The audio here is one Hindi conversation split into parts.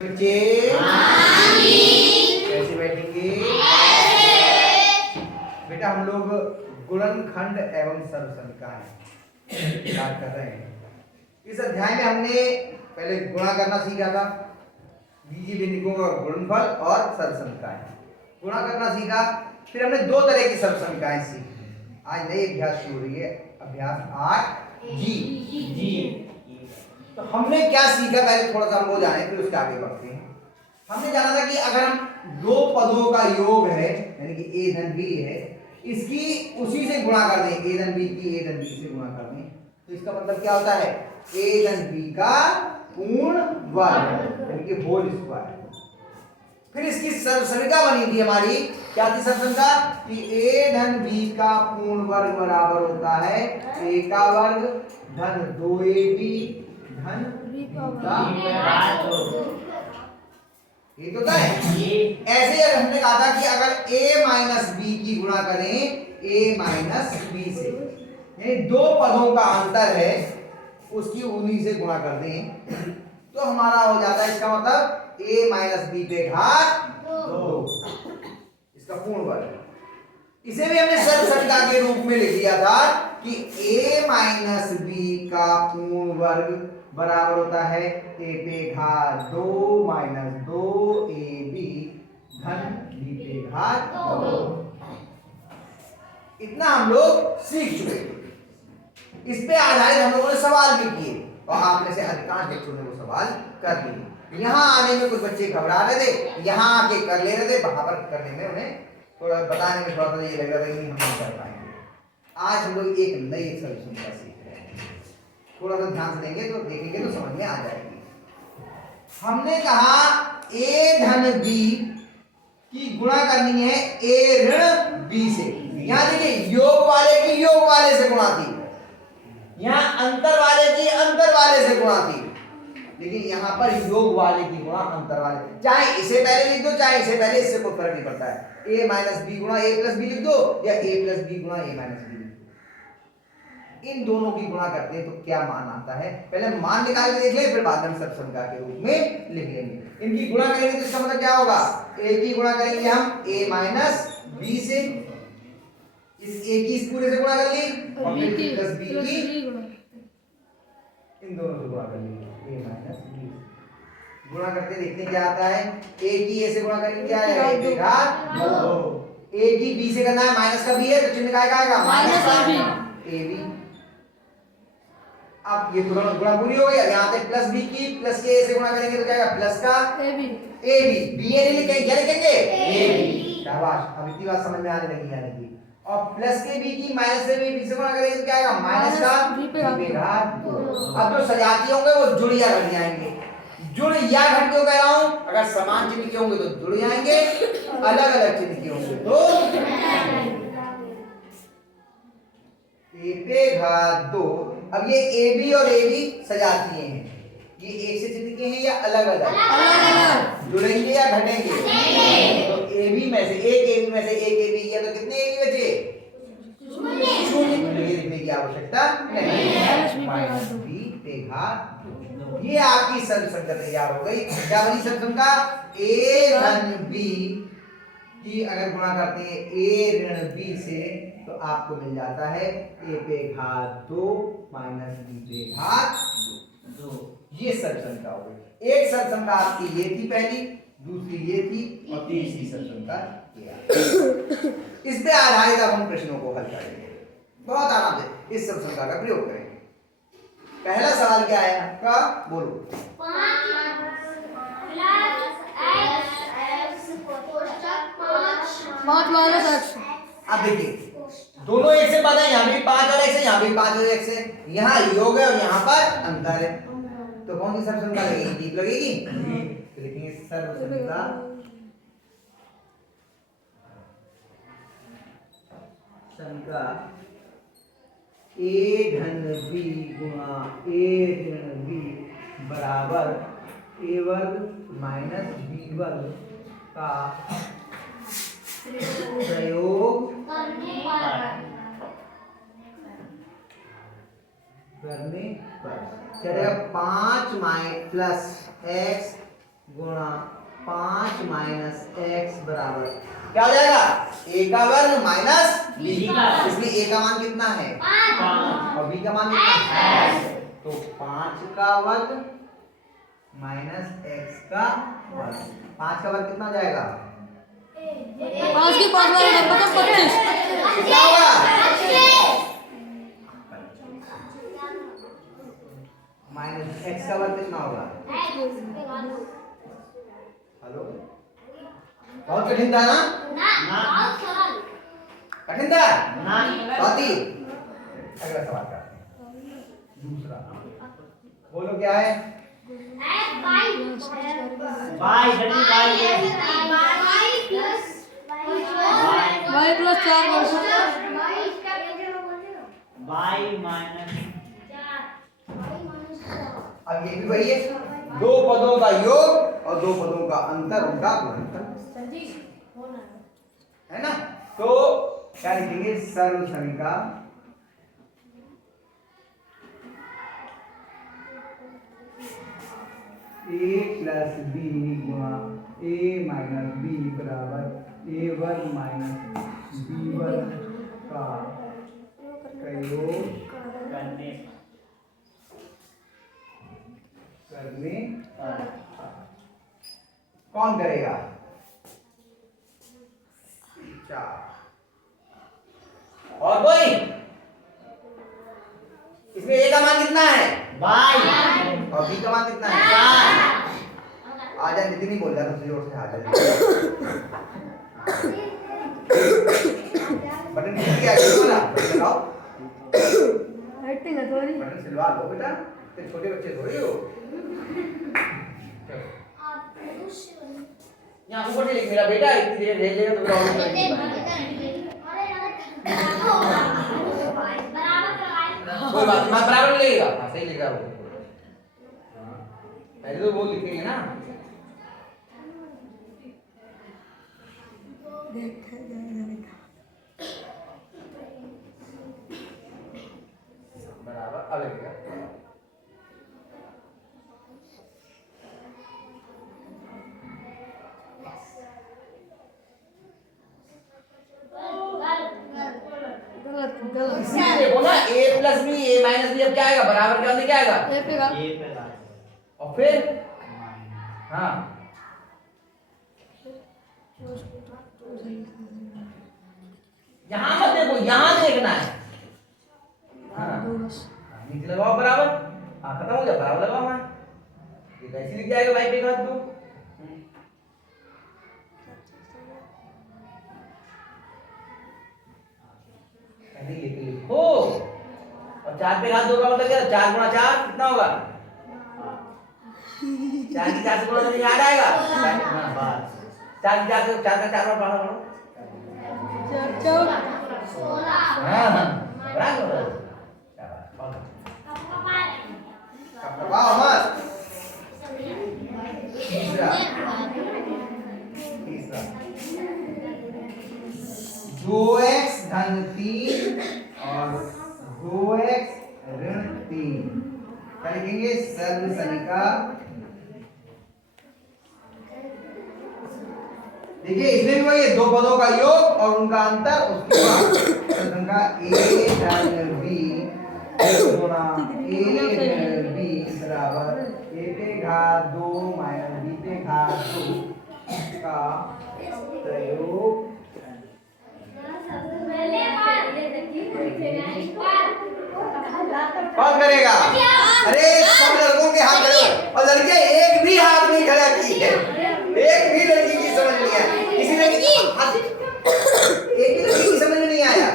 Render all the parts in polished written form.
बच्चे कैसे बैठेंगे? बेटा हम लोग गुणनखंड एवं सर्वसंख्याएं बात कर रहे हैं। इस अध्याय में हमने पहले गुणा करना सीखा था, बीजीय बिंदुओं का गुणनफल और सर्वसंख्याएं। गुणा करना सीखा, फिर हमने दो तरह की सर्वसंख्याएं सीखी। आज नई अभ्यास शुरू हो रही है, अभ्यास 8 जी। तो हमने क्या सीखा पहले थोड़ा सा हम वो जाने, फिर उसके आगे बढ़ते हैं। हमने जाना था कि अगर हम दो पदों का योग है यानी कि a धन b है, इसकी उसी से गुणा कर दें, a धन b की a धन b से गुणा कर दें, तो इसका मतलब क्या होता है? a धन b का पूर्ण वर्ग यानी कि होल स्क्वायर। फिर इसकी सर्वसंख्या बनी थी हमारी, क्या थी सर्वसंख्या? कि a धन b का पूर्ण वर्ग बराबर होता है a का वर्ग धन 2ab धन b का वर्ग। ये तो है। ऐसे अगर हमने कहा था कि अगर a माइनस बी की गुणा करें a माइनस बी से, यानी दो पदों का अंतर है उसकी उन्हीं से गुणा कर दें, तो हमारा हो जाता है इसका मतलब a माइनस बी पे घात 2, इसका पूर्ण वर्ग। इसे भी हमने सर्वसंख्या के रूप में लिख दिया था कि a माइनस बी का पूर्ण वर्ग बराबर होता है a पे घात 2 माइनस 2ab धन b पे घात 2। इतना हम लोग सीख चुके। इस पे आधारित हम लोगों ने सवाल भी किए और आप में से अधिकांश बच्चों ने वो सवाल कर लिए। यहाँ आने में कुछ बच्चे घबरा रहे थे, यहाँ आके कर ले रहे थे, वहां पर करने में उन्हें थोड़ा बताने में थोड़ा सा ये लग रहा था कि हम नहीं कर पाएंगे। आज हम लोग एक नई सर्वसंख्या सीख रहे हैं, थोड़ा सा ध्यान से देंगे तो देखेंगे तो समझ में आ जाएगी। हमने कहा a धन b की गुणा करनी है a ऋण b से। यहां देखिए योग वाले की योग वाले से गुणा थी, यहां अंतर वाले की अंतर वाले से गुणा थी, लेकिन यहां पर योग वाले की गुणा अंतर वाले। चाहे इसे पहले लिख दो चाहे इसे पहले, इससे कोई फर्क नहीं पड़ता है। a माइनस बी गुणा a प्लस बी लिख दो या a प्लस बी गुणा a माइनस बी लिख दो। इन दोनों की गुणा करते हैं तो क्या मान आता है, पहले मान निकाल के देख ले, फिर बाद में सर्वसंख्या के रूप में लिख लेंगे। इनकी गुणा करेंगे तो इसका मतलब क्या होगा? a की गुणा करेंगे हम a माइनस बी से, इस a की इस पूरे से गुणा कर ली और फिर प्लस b की इन दोनों से गुणा कर ली a माइनस बी। गुणा करते देखते क्या आता है। a की a से गुणा करेंगे क्या आएगा? a पे घात 2। a की b से करना है, माइनस का b है तो चिन्ह का आएगा माइनस का ab। अब ये गुणा पूरी हो गई। अब यहाँ पे प्लस b की प्लस के a से गुणा करेंगे तो क्या आएगा? प्लस का ab। b a नहीं लिखेंगे, क्या लिखेंगे? ab। शाबाश, अब इतनी बात समझ में आने लगी यानी कि। और प्लस के b की माइनस से b से गुणा करेंगे तो क्या आएगा? माइनस का b पे घात 2। अब जो सजाती होंगे वो जुड़ या घट जाएंगे। जुड़ या घट क्यों कह रहा हूं? अगर समान चिन्ह के होंगे तो जुड़ जाएंगे, अलग अलग चिन्ह के होंगे तो a पे घात 2। अब ये ab और ab सजाती हैं, ये एक से चिन्ह के हैं या अलग अलग? जुड़ेंगे या घटेंगे? तो ab में से एक ab में से एक ab किया तो कितने ab बचे? शून्य। ये लिखने की आवश्यकता नहीं। माइनस b पे घात 2। ये आपकी सर्वसंख्या तैयार हो गई। क्या बनी सर्वसंख्या? a धन b की अगर गुणा करते हैं a ऋण b से तो आपको मिल जाता है a पे घात 2 माइनस b पे घात 2। ये सर्वसंख्या हो गई। एक सर्वसंख्या आपकी ये थी पहली, दूसरी ये थी और तीसरी सर्वसंख्या ये। इस पे आधारित अब हम प्रश्नों को हल करेंगे, बहुत आराम से इस सर्वसंख्या का प्रयोग करेंगे। पहला सवाल क्या है आपका? बोलो। 5 माइनस x। अब देखिए दोनों एक से पता है, यहाँ भी 5 और x है, यहाँ भी 5 और x है, यहाँ योग है और यहाँ पर अंतर है, तो कौन सी सर्वसंख्या लगेगी? दीप लगेगी। तो लिखेंगे सर्वसंख्या संख्या a धन b गुणा a ऋण b बराबर a वर्ग माइनस b वर्ग का प्रयोग करने पर चलेगा। 5 प्लस x गुणा 5 माइनस x बराबर क्या हो जाएगा? a का वर्ग माइनस b का। इसमें a का मान कितना है? 5 और b का मान कितना है? तो 5 का वर्ग माइनस x का वर्ग। 5 का वर्ग कितना हो जाएगा? 5 की 5 बार मतलब 25। कितना होगा? माइनस x का वर्ग कितना होगा? हेलो, बहुत कठिन था ना? कठिन था ना? स्वाति, अगला सवाल करते हैं। दूसरा बोलो क्या है? y प्लस 4 अब ये भी वही है, दो पदों का योग और दो पदों का अंतर, उनका गुणनफल है ना। तो क्या लिखेंगे? सर्व समीका a प्लस बी गुणा a माइनस बी बराबर a वर्ग माइनस बी वर्ग का प्रयोग करने कौन करेगा? 4 और कोई? इसमें a का मान कितना है? और b का मान कितना है? आ जा, नितिन ही बोल रहा है, सबसे जोर से आ जा। बटन किसकी है? बोला बटन लगाओ। बटन सिलवा दो बेटा, तुम छोटे बच्चे थोड़ी हो। यहाँ ऊपर नहीं लिख मेरा बेटा, इतनी देर ले लेगा तो कोई बात नहीं, बराबर नहीं लगेगा। हाँ सही लिखा वो, पहले तो वो लिखेंगे ना। बराबर अब लिखेगा। इसलिए देखो ना, a plus B a minus B अब क्या आएगा? बराबर क्या होने क्या आएगा? a पे और फिर हाँ यहाँ मत देखो, यहाँ देखना है। हाँ नीचे लगाओ बराबर, हाँ खत्म हो गया, बराबर लगाओ। हाँ ये कैसे लिख जाएगा भाई? पे का दो लिखो और 4 पे हाथ दो का मतलब क्या? 4 गुणा 4 कितना होगा? 4 की 4 से गुणा करने याद आएगा? हाँ बस 4 की 4 से 4 का 4 बार पढ़ो। 16 हाँ बराबर। वाह मस्त। तीसरा 2x धन 3 और 2x ऋण 3 क्या लिखेंगे? सर्व समीका। देखिए इसमें भी वही है, दो पदों का योग और उनका अंतर, उसके बाद संख्या a धन b गुणा a ऋण b बराबर a पे घात 2 माइनस b पे घात 2 का प्रयोग कौन करेगा? अरे सब लड़कों के हाथ खड़े और लड़कियां एक भी हाथ नहीं खड़ा की है, एक भी लड़की की समझ नहीं आया। किसी लड़की एक भी लड़की की समझ में नहीं आया,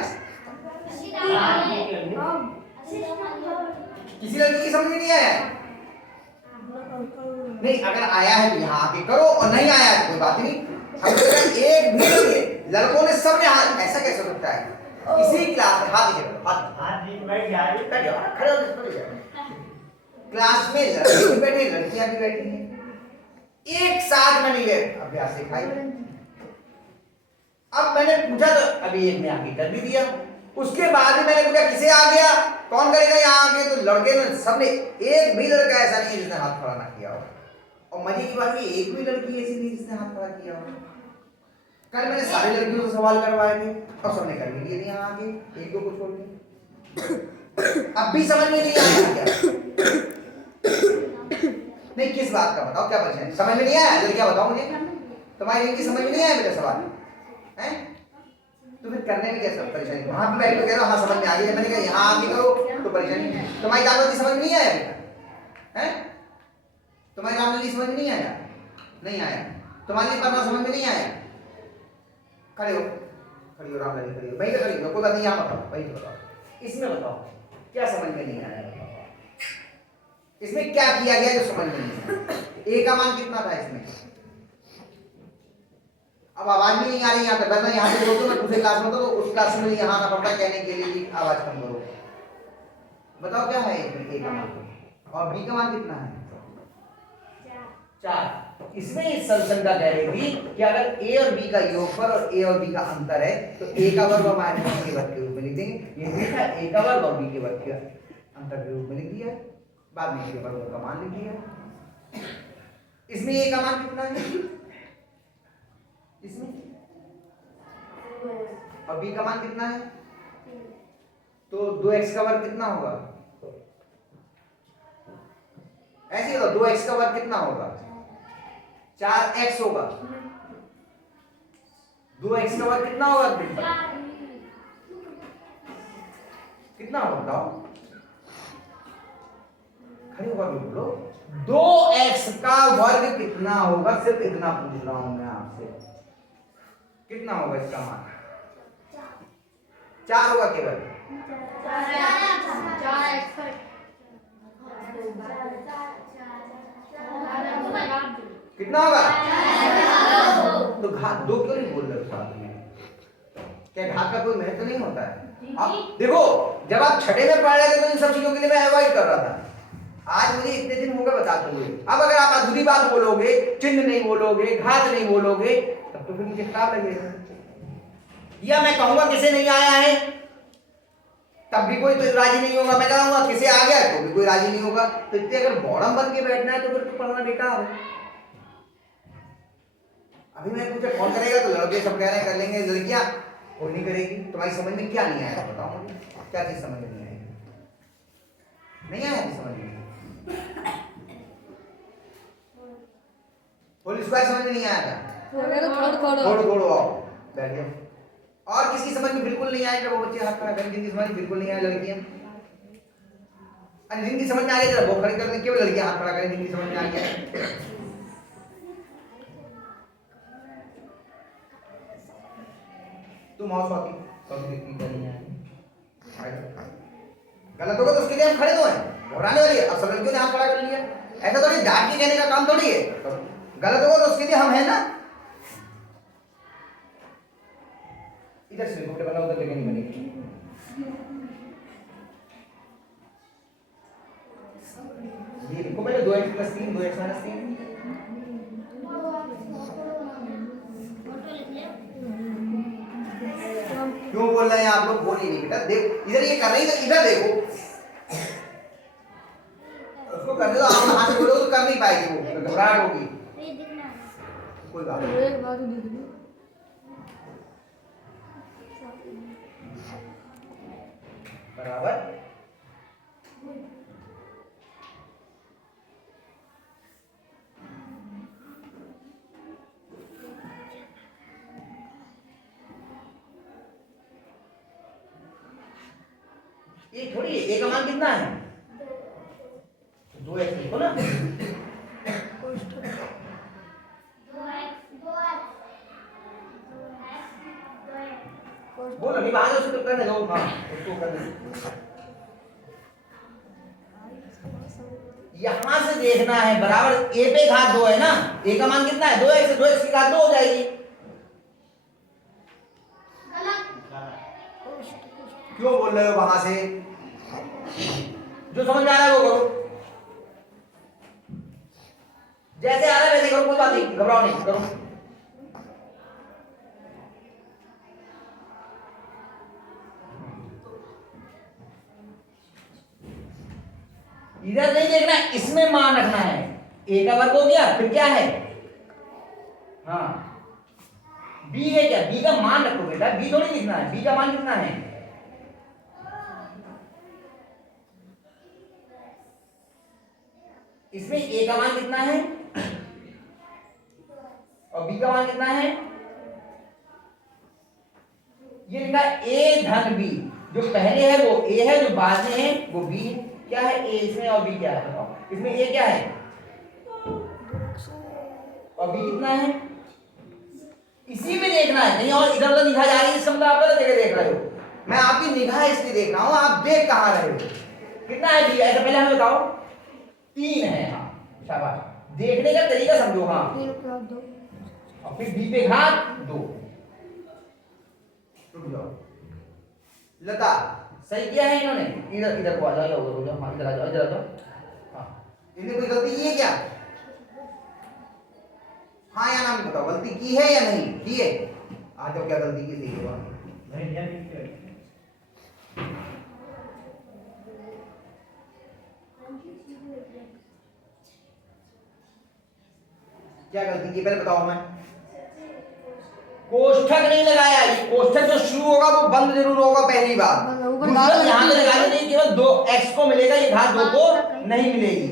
किसी लड़की की समझ में नहीं आया। नहीं अगर आया है तो यहाँ आके करो और नहीं आया तो कोई बात नहीं। हम बोल रहे हैं एक भी नहीं, लड़कों ने सबने हाथ, ऐसा कैसे हो सकता है? इसी क्लास में हाथ नीचे बैठ जाओ, खड़े हो क्लास में लड़के भी बैठे लड़कियां भी बैठी हैं, एक साथ मैंने ये अभ्यास सिखाई। अब मैंने पूछा तो अभी एक ने आगे कर भी दिया, उसके बाद में मैंने पूछा किसे आ गया, कौन करेगा यहाँ आके? तो लड़के ने सबने, एक भी लड़का ऐसा नहीं है जिसने हाथ खड़ा ना किया हो। और मजे की बात ये एक भी लड़की ऐसी नहीं जिसने हाथ खड़ा किया हो। कल मैंने सारी लड़कियों से सवाल करवाए थे और सबने कर भी दिए थे यहाँ आके, एक दो को छोड़ के। अब भी समझ में नहीं आया क्या? नहीं, किस बात का बताओ, क्या परेशानी? समझ में नहीं आया? जल्दी क्या बताओ मुझे, तुम्हारी इनकी समझ में नहीं आया मेरा सवाल है? तो फिर करने में क्या परेशानी? वहां भी बैठ के कह रहा हाँ समझ में आ गई, मैंने कहा यहाँ आके करो तो परेशानी। तुम्हारी दादी समझ में नहीं आया बेटा, हैं? तुम्हारी रामलीला समझ में नहीं आया? नहीं आया। तुम्हारी पढ़ना समझ में नहीं आया? खड़े हो, खड़ी हो रामलीला, खड़ी हो, वहीं पे खड़ी हो, कोई बात नहीं, यहाँ बताओ, वहीं पे बताओ, इसमें बताओ क्या समझ में नहीं आया? बताओ इसमें क्या किया गया जो समझ में नहीं आया? ए का मान कितना था इसमें? अब आवाज भी नहीं आ रही यहाँ पे, वरना यहाँ पे बोलते मैं दूसरे क्लास में तो उस क्लास में यहाँ आना पड़ता कहने के लिए कि आवाज कम करो। बताओ क्या है इसमें ए का मान और बी का मान कितना है? 4। इसमें इस संख्या कह रही थी कि अगर ए और बी का योगफल और ए और बी का अंतर है तो ए का वर्ग और माइनस बी के वर्ग के रूप में लिख देंगे। ये देखा, ए का वर्ग और बी के वर्ग के अंतर के रूप में लिख दिया, बाद में ए के वर्ग का मान लिख दिया। इसमें ए का मान कितना है इसमें, और बी का मान कितना है? तो 2x का वर्ग कितना होगा? ऐसे बताओ, 2x का वर्ग कितना होगा? 4x होगा। 2x का वर्ग कितना होगा बेटा? कितना होगा बताओ? खड़े होकर बोलो, 2x का वर्ग कितना होगा? सिर्फ इतना पूछ रहा हूं मैं आपसे, कितना होगा इसका मान? 4 होगा केवल। कितना होगा? तो घात 2 क्यों नहीं बोल रहे साथ में? क्या घात का कोई महत्व नहीं होता है? अब देखो, जब आप छठे में पढ़ रहे थे तो इन सब चीजों के लिए मैं अवॉइड कर रहा था। आज मुझे इतने दिन हो गए बताते हुए, अब अगर आप अधूरी बात बोलोगे, चिन्ह नहीं बोलोगे, घात नहीं बोलोगे, तब तो फिर मुझे खराब लगेगा। या मैं कहूंगा किसे नहीं आया है, तब भी कोई तो राजी नहीं होगा। मैं कहूंगा किसे आ गया तो भी कोई राजी नहीं होगा। तो इतने अगर बॉडम बन के बैठना है तो फिर तो पढ़ना बेकार है। अभी मैं पूछा कौन करेगा, तो लड़के सब कह रहे हैं कर लेंगे, लड़कियां कोई नहीं करेगी। तुम्हारी समझ में क्या नहीं आया बताओ मुझे, क्या चीज समझ में नहीं आई? नहीं आया समझ में? होल स्क्वायर समझ में नहीं आया था? थोड़ा आओ बैठ जाओ। और किसकी समझ में बिल्कुल नहीं आया? वो बच्चे हाथ खड़ा करें जिनकी समझ में बिल्कुल नहीं आया, लड़कियां। अरे जिनकी समझ में आ गया जरा वो खड़ी कर दें, केवल लड़कियां हाथ खड़ा करें जिनकी समझ में आ गया। तुम आओ स्वाति, कभी कितनी करनी है? गलत होगा तो उसके लिए हम खड़े तो हैं, घबराने वाली है। अब सब लड़कियों ने हाथ खड़ा कर लिया, ऐसा थोड़ी डांट के कहने का काम थोड़ी है। गलत होगा तो उसके लिए हम हैं ना। इधर से फोटो बनाओ, उधर लेके नहीं बनेगी। ये देखो पहले 2x + 3 2x - 3। क्यों बोल रहे हैं आप लोग? बोल ही नहीं बेटा, देख इधर ये कर रही है, इधर देखो। उसको करने दो, आप हाथ से बोलो तो कर नहीं पाएगी, वो घबराहट होगी। कोई बात नहीं, बराबर। ये थोड़ी है, ए का मान कितना है? 2x लिखो ना। बोल अभी बाहर उसको करने दो, हाँ उसको करने दो। यहां से देखना है बराबर, ए पे घात 2 है ना, ए का मान कितना है? 2x, 2x की घात 2 हो जाएगी। क्यों बोल रहे हो वहां से? जो समझ में आ रहा है वो करो, जैसे आ रहा है वैसे करो, कोई बात नहीं, घबराओ नहीं, करो। इधर नहीं देखना, इसमें मान रखना है। ए का वर्ग हो गया, फिर क्या है, हाँ बी है क्या, बी का मान रखो बेटा, बी थोड़ी लिखना है, बी का मान कितना है, इसमें ए का मान कितना है और बी का मान कितना है, ये लिखा ए धन बी, जो पहले है वो ए है, जो बाद में है वो बी है। क्या है ए इसमें और बी क्या है बताओ, इसमें ए क्या है और बी कितना है, इसी में देखना है, कहीं और इधर उधर लिखा जा रही है, इसका मतलब आप गलत जगह देख रहे हो। मैं आपकी निगाह इसलिए देख रहा हूं, आप देख कहां रहे हो, कितना है बी, ऐसा पहले हमें बताओ, 3 है, हाँ शाबाश, देखने का तरीका समझो, हाँ और फिर बी पे घात 2, रुक जाओ लता, सही किया है इन्होंने, इधर इधर को आ जाओ, उधर हो जाओ, हाँ इधर आ जाओ, इधर आ जाओ, हाँ इन्हें कोई गलती की है क्या, हाँ या ना बताओ, गलती की है या नहीं की है, आ जाओ, क्या गलती की थी क्या गलती की, पहले बताओ, मैं कोष्ठक नहीं लगाया, ये कोष्ठक जो शुरू होगा वो बंद जरूर होगा पहली बार, दूसरा यहाँ पे लगा देंगे, केवल 2x को मिलेगा, ये घात 2 को नहीं मिलेगी।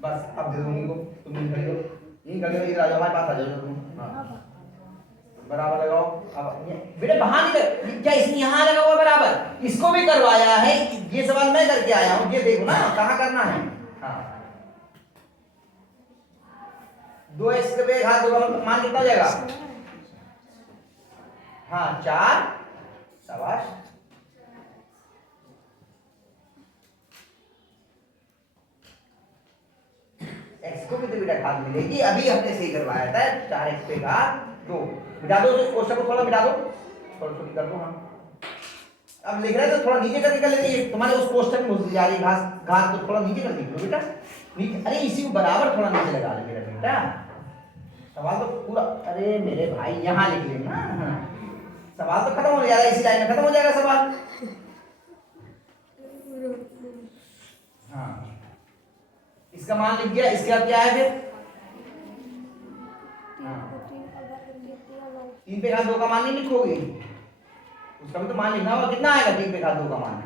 बस अब दे दूंगी को, तुम इन कर लो, इन कर लो, इधर आ जाओ, हमारे पास आ जाओ तुम, हाँ बराबर लगाओ, अब बेटा बाहर नहीं, क्या इसने यहाँ लगा हुआ बराबर, इसको भी करवाया है, ये सवाल मैं करके आया हूँ, ये देखो ना कहाँ करना है, हाँ 2x पे घात 2 का मान कितना हो जाएगा, हाँ 4, शाबाश, x को भी तो बेटा घात मिलेगी, अभी हमने सही करवाया था, 4x पे घात 2, मिटा दो उस कोष्ठक को, थोड़ा मिटा दो, थोड़ा छोटी कर दो, हाँ अब लिख रहे तो थोड़ा नीचे करके कर लेते, तुम्हारे उस कोष्ठक में घुस जा रही घात तो थोड़ा नीचे कर दीजिए बेटा, नीचे, अरे इसी को बराबर थोड़ा नीचे लगा ले मेरा बेटा, सवाल तो पूरा, अरे मेरे भाई यहाँ लिख लेना, सवाल तो खत्म हो जाएगा, इसी लाइन में खत्म हो जाएगा सवाल, हाँ इसका मान लिख गया, इसके बाद क्या है फिर, 3 पे घात 2 का मान नहीं लिखोगे, उसका भी तो मान लिखना होगा, कितना आएगा 3 पे घात 2 का मान,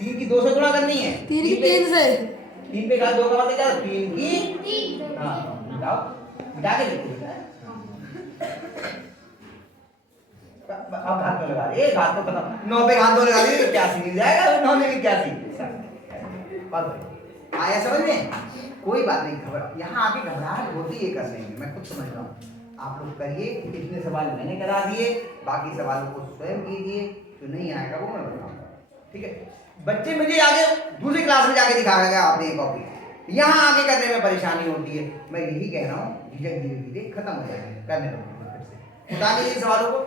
3 की 2 से गुणा करनी है, 3 की 3 से, 3 पे घात 2 का मतलब क्या, 3 की, हाँ मिटाओ, मिटा के लिखो, अब घात 2 लगा दे, घात तो खत्म, 9 पे घात 2 लगा दे तो 81 मिल जाएगा, 9 में 81, आया समझ में, कोई बात नहीं, खबर यहाँ आके घबराहट होती है करने में, मैं खुद समझ रहा हूँ, आप लोग करिए, इतने सवाल मैंने करा दिए, बाकी सवालों को स्वयं कीजिए, जो नहीं आएगा वो मैं बताऊंगा, ठीक है, बच्चे मुझे आगे दूसरी क्लास में जाके दिखाएगा आपने कॉपी, यहाँ आगे करने में परेशानी होती है, मैं यही कह रहा हूँ, झिझक धीरे धीरे खत्म हो जाएगी, करने दो फिर से, उतार लीजिए सवालों को,